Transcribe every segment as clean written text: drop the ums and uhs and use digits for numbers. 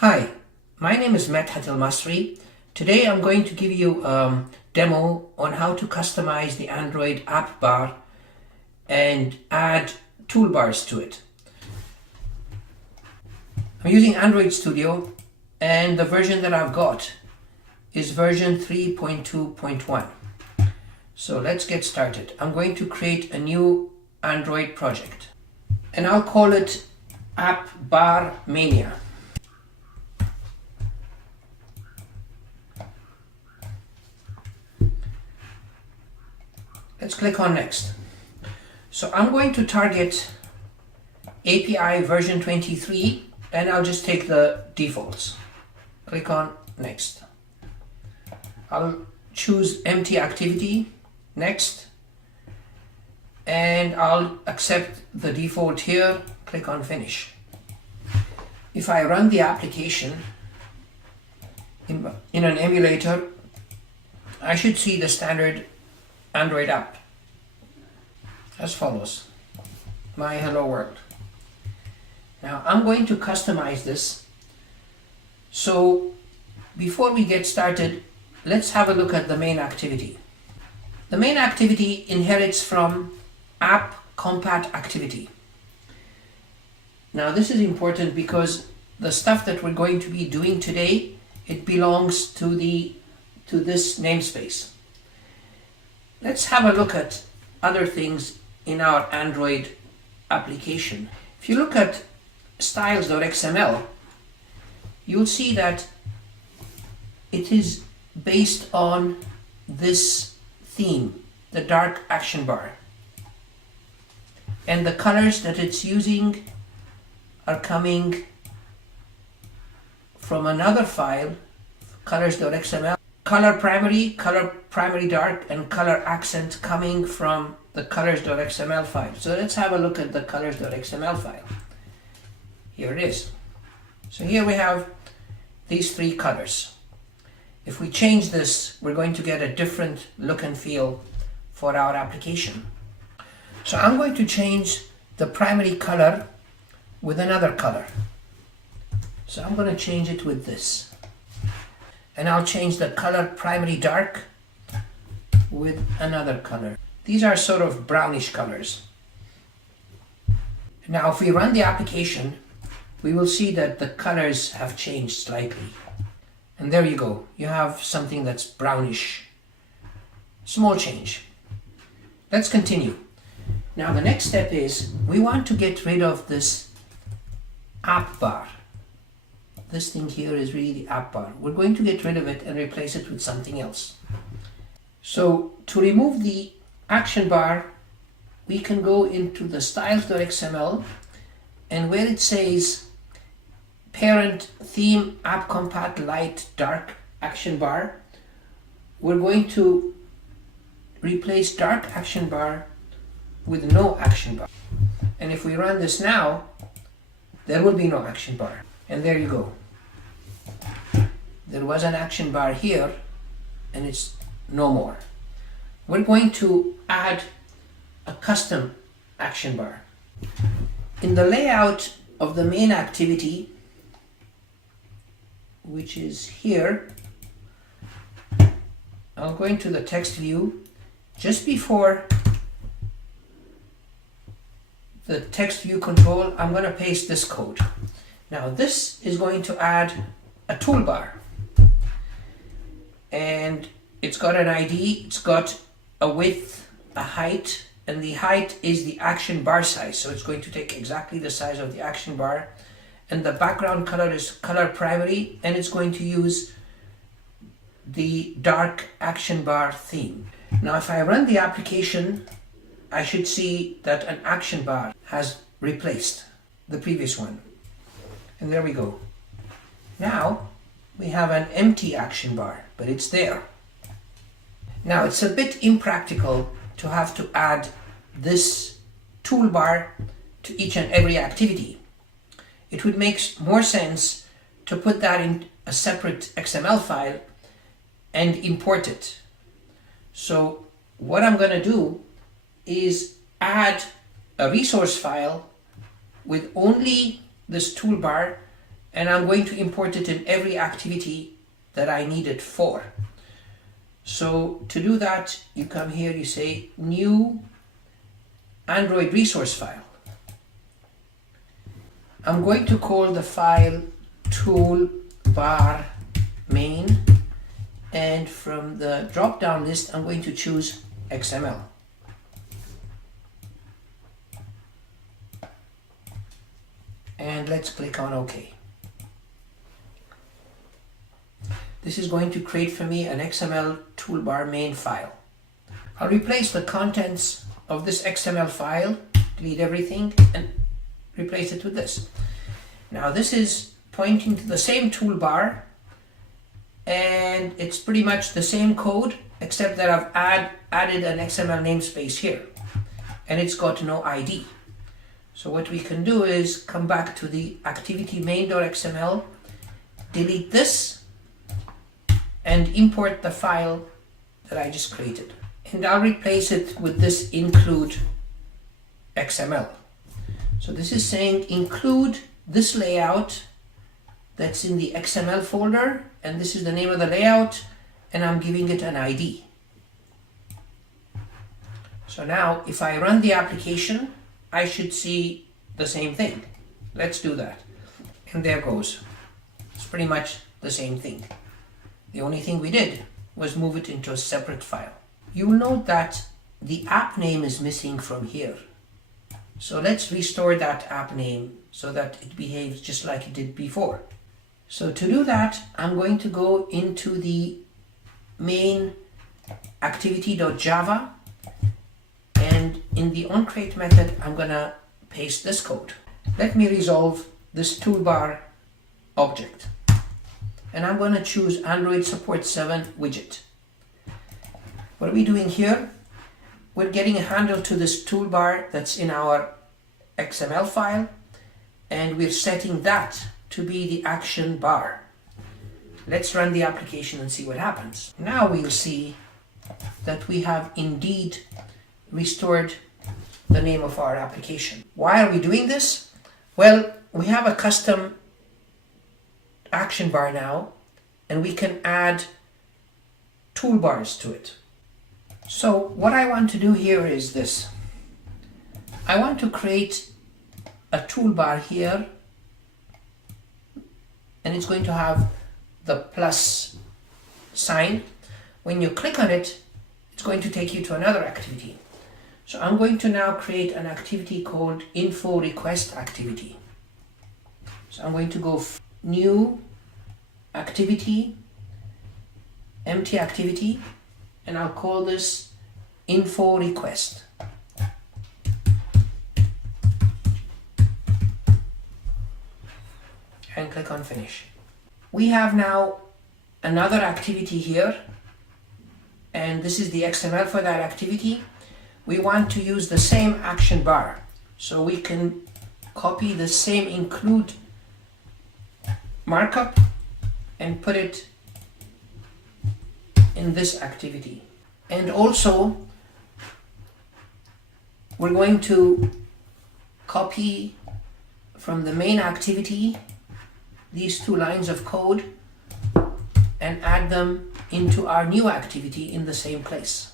Hi, my name is Medhat Elmasry. Today I'm going to give you a demo on how to customize the Android app bar and add toolbars to it. I'm using Android Studio and the version that I've got is version 3.2.1. So let's get started. I'm going to create a new Android project and I'll call it App Bar Mania. Let's click on next. So I'm going to target API version 23 and I'll just take the defaults. Click on next. I'll choose empty activity, next, and I'll accept the default here, click on finish. If I run the application in an emulator, I should see the standard Android app as follows. My hello world. Now I'm going to customize this. So before we get started, let's have a look at the main activity. The main activity inherits from app compat activity. Now this is important because the stuff that we're going to be doing today, it belongs to this namespace. Let's have a look at other things in our Android application. If you look at styles.xml, you'll see that it is based on this theme, the dark action bar. And the colors that it's using are coming from another file, colors.xml. Color primary dark, and color accent coming from the colors.xml file. So let's have a look at the colors.xml file. Here it is. So here we have these three colors. If we change this, we're going to get a different look and feel for our application. So I'm going to change the primary color with another color. So I'm going to change it with this. And I'll change the color primary dark with another color. These are sort of brownish colors. Now if we run the application, we will see that the colors have changed slightly. And there you go. You have something that's brownish. Small change. Let's continue. Now the next step is we want to get rid of this app bar. This thing here is really the app bar. We're going to get rid of it and replace it with something else. So to remove the action bar, we can go into the styles.xml, and where it says parent theme app compat light dark action bar, we're going to replace dark action bar with no action bar. And if we run this now, there will be no action bar. And there you go. There was an action bar here and it's no more. We're going to add a custom action bar. In the layout of the main activity, which is here, I'll go into the text view. Just before the text view control, I'm going to paste this code. Now this is going to add a toolbar, and it's got an ID, it's got a width, a height, and the height is the action bar size, so it's going to take exactly the size of the action bar, and the background color is color primary, and it's going to use the dark action bar theme. Now if I run the application, I should see that an action bar has replaced the previous one. And there we go. Now we have an empty action bar, but it's there. Now it's a bit impractical to have to add this toolbar to each and every activity. It would make more sense to put that in a separate XML file and import it. So what I'm going to do is add a resource file with only this toolbar and I'm going to import it in every activity that I need it for. So to do that, you come here, you say new Android resource file. I'm going to call the file toolbar main, and from the drop down list I'm going to choose XML. And let's click on OK. This is going to create for me an XML toolbar main file. I'll replace the contents of this XML file, delete everything, and replace it with this. Now this is pointing to the same toolbar, and it's pretty much the same code except that I've added an XML namespace here, and it's got no ID. So what we can do is come back to the activity main.xml, delete this, and import the file that I just created. And I'll replace it with this include XML. So this is saying include this layout that's in the XML folder, and this is the name of the layout, and I'm giving it an ID. So now if I run the application, I should see the same thing. Let's do that. And there goes. It's pretty much the same thing. The only thing we did was move it into a separate file. You'll note that the app name is missing from here. So let's restore that app name so that it behaves just like it did before. So to do that, I'm going to go into the main activity.java, and in the Oncreate method, I'm gonna paste this code. Let me resolve this toolbar object, and I'm gonna choose Android Support 7 widget. What are we doing here? We're getting a handle to this toolbar that's in our XML file, and we're setting that to be the action bar. Let's run the application and see what happens. Now we'll see that we have indeed restored the name of our application. Why are we doing this? Well, we have a custom action bar now, and we can add toolbars to it. So what I want to do here is this. I want to create a toolbar here, and it's going to have the plus sign. When you click on it, it's going to take you to another activity. So I'm going to now create an activity called info request activity. So I'm going to go new activity, empty activity, and I'll call this info request. And click on finish. We have now another activity here, and this is the XML for that activity. We want to use the same action bar, so we can copy the same include markup and put it in this activity. And also we're going to copy from the main activity these two lines of code and add them into our new activity in the same place.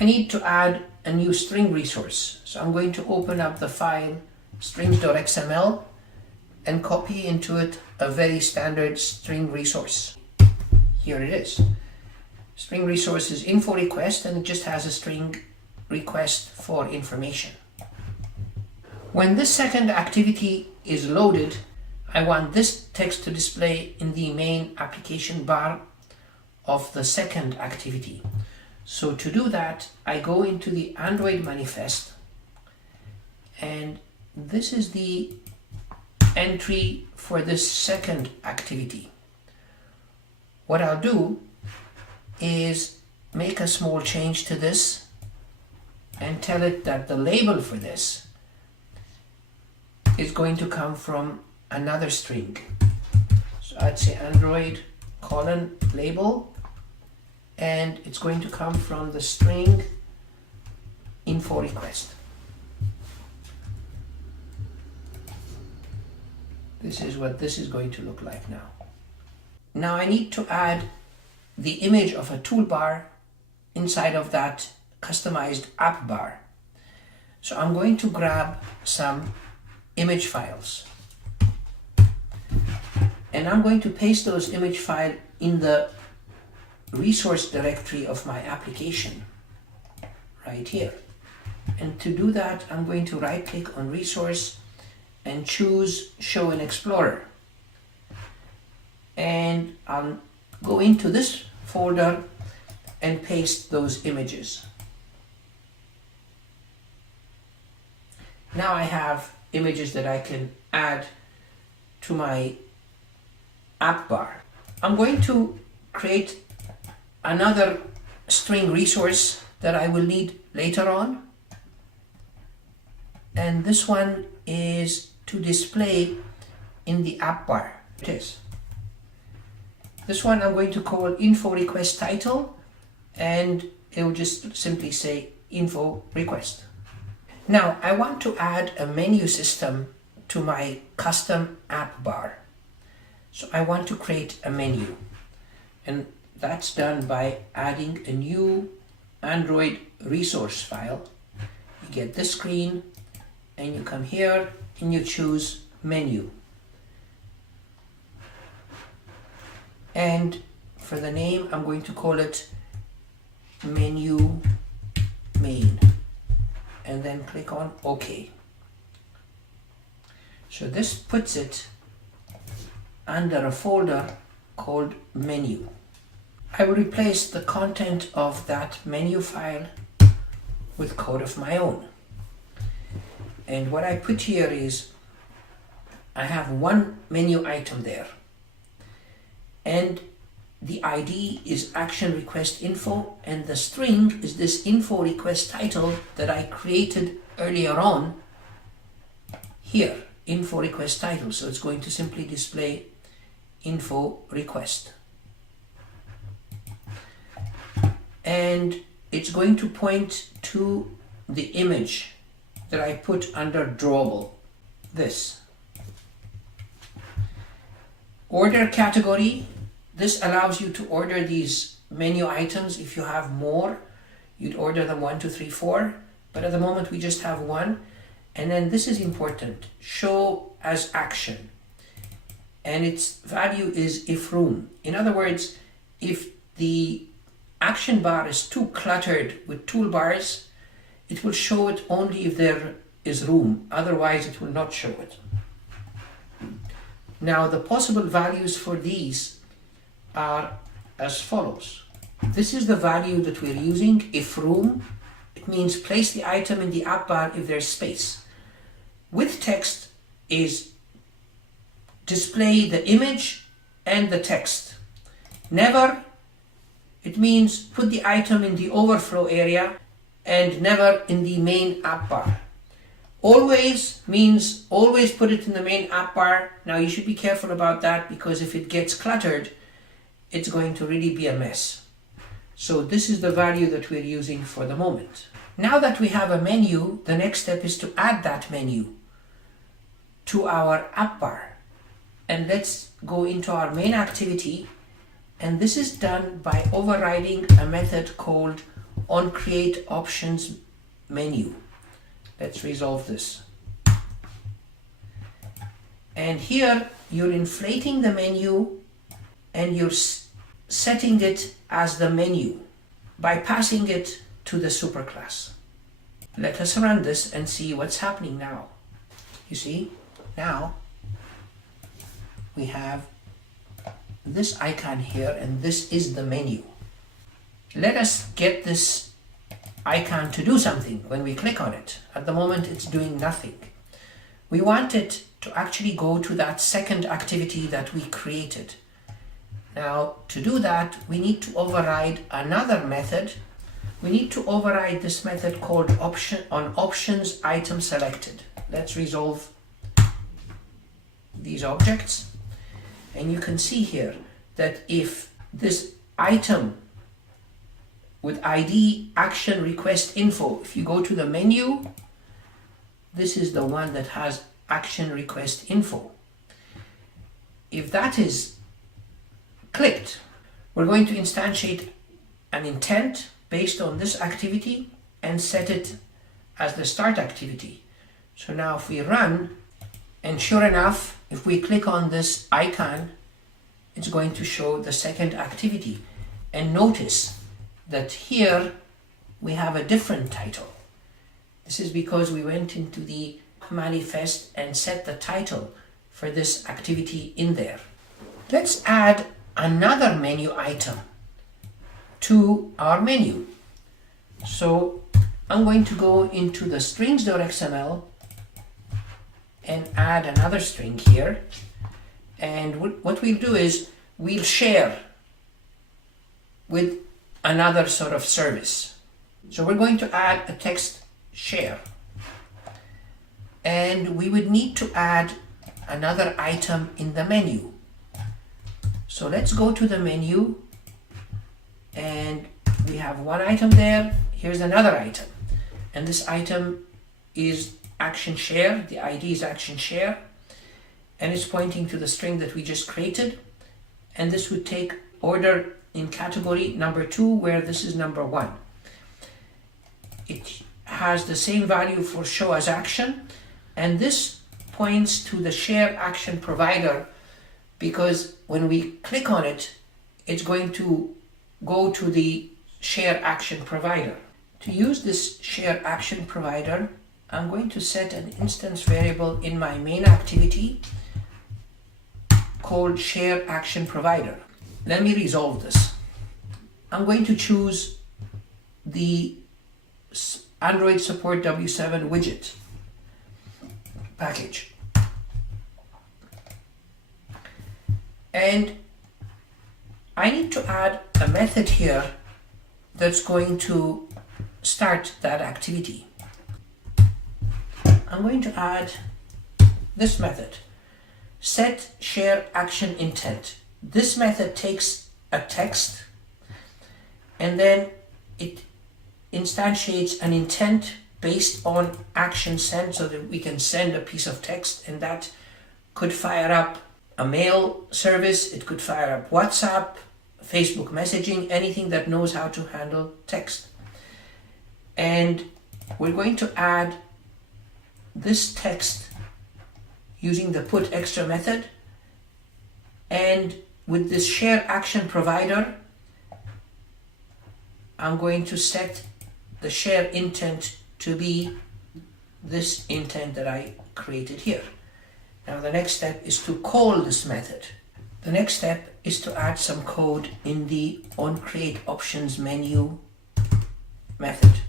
I need to add a new string resource, so I'm going to open up the file strings.xml and copy into it a very standard string resource. Here it is. String resource is info request, and it just has a string request for information. When this second activity is loaded, I want this text to display in the main application bar of the second activity. So to do that, I go into the Android manifest, and this is the entry for this second activity. What I'll do is make a small change to this and tell it that the label for this is going to come from another string. So I'd say Android label, and it's going to come from the string info request. This is what this is going to look like now. Now I need to add the image of a toolbar inside of that customized app bar. So I'm going to grab some image files and I'm going to paste those image files in the resource directory of my application right here. And to do that, I'm going to right click on resource and choose show in Explorer. And I'll go into this folder and paste those images. Now I have images that I can add to my app bar. I'm going to create another string resource that I will need later on. And this one is to display in the app bar. It is. This one I'm going to call info request title, and it will just simply say info request. Now I want to add a menu system to my custom app bar. So I want to create a menu, and that's done by adding a new Android resource file. You get this screen and you come here and you choose menu. And for the name, I'm going to call it menu main, and then click on OK. So this puts it under a folder called menu. I will replace the content of that menu file with code of my own. And what I put here is I have one menu item there, and the ID is action request info, and the string is this info request title that I created earlier on here, info request title. So it's going to simply display info request, and it's going to point to the image that I put under drawable. This order category, this allows you to order these menu items. If you have more, you'd order them 1, 2, 3, 4, but at the moment we just have one. And then this is important, show as action, and its value is if room. In other words, if the action bar is too cluttered with toolbars, it will show it only if there is room, otherwise it will not show it. Now the possible values for these are as follows. This is the value that we're using, if room. It means place the item in the app bar if there's space. With text is display the image and the text. Never, it means put the item in the overflow area, and never in the main app bar. Always means always put it in the main app bar. Now you should be careful about that, because if it gets cluttered, it's going to really be a mess. So this is the value that we're using for the moment. Now that we have a menu, the next step is to add that menu to our app bar. And let's go into our main activity, and this is done by overriding a method called Oncreate options menu. Let's resolve this. And here you're inflating the menu and you're setting it as the menu by passing it to the superclass. Let us run this and see what's happening now. You see, now we have this icon here, and this is the menu. Let us get this icon to do something when we click on it. At the moment it's doing nothing. We want it to actually go to that second activity that we created. Now to do that, we need to override another method. We need to override this method called options item selected. Let's resolve these objects, and you can see here that if this item with ID action request info, if you go to the menu, this is the one that has action request info. if that is clicked, we're going to instantiate an intent based on this activity and set it as the start activity. So now if we run, and sure enough, if we click on this icon, it's going to show the second activity. And notice that here we have a different title. This is because we went into the manifest and set the title for this activity in there. Let's add another menu item to our menu. So I'm going to go into the strings.xml and add another string here. And what we'll do is we'll share with another sort of service. So we're going to add a text share. And we would need to add another item in the menu. So let's go to the menu, and we have one item there. Here's another item. And this item is action share. The ID is action share. And it's pointing to the string that we just created. And this would take order in category number 2, where this is number 1. It has the same value for show as action. And this points to the share action provider, because when we click on it, it's going to go to the share action provider. To use this share action provider, I'm going to set an instance variable in my main activity called share action provider. Let me resolve this. I'm going to choose the Android Support W7 widget package. And I need to add a method here that's going to start that activity. I'm going to add this method, set share action intent. This method takes a text and then it instantiates an intent based on action sent, so that we can send a piece of text, and that could fire up a mail service, it could fire up WhatsApp, Facebook messaging, anything that knows how to handle text. And we're going to add this text using the put extra method, and with this share action provider, I'm going to set the share intent to be this intent that I created here. Now the next step is to call this method. The next step is to add some code in the Oncreate options menu method.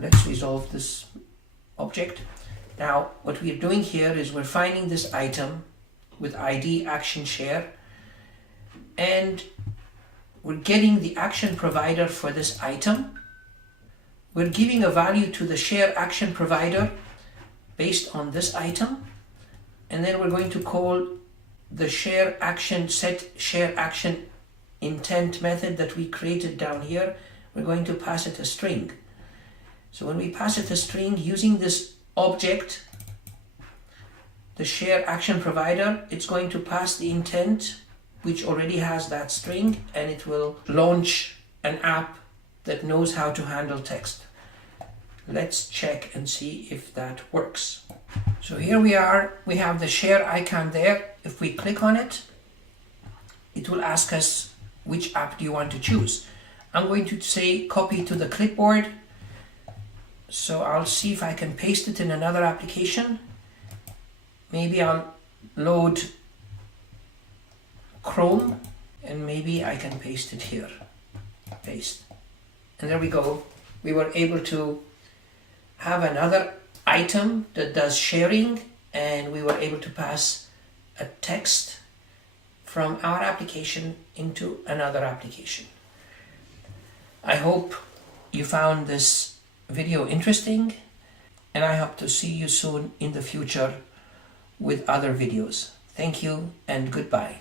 Let's resolve this object. Now what we're doing here is we're finding this item with ID action share, and we're getting the action provider for this item. We're giving a value to the share action provider based on this item, and then we're going to call the share action set share action intent method that we created down here. We're going to pass it a string. So when we pass it a string using this object, the share action provider, it's going to pass the intent, which already has that string, and it will launch an app that knows how to handle text. Let's check and see if that works. So here we are, we have the share icon there. If we click on it, it will ask us which app do you want to choose. I'm going to say copy to the clipboard. So I'll see if I can paste it in another application. Maybe I'll load Chrome, and maybe I can paste it here. Paste. And there we go. We were able to have another item that does sharing, and we were able to pass a text from our application into another application. I hope you found this video interesting, and I hope to see you soon in the future with other videos. Thank you and goodbye.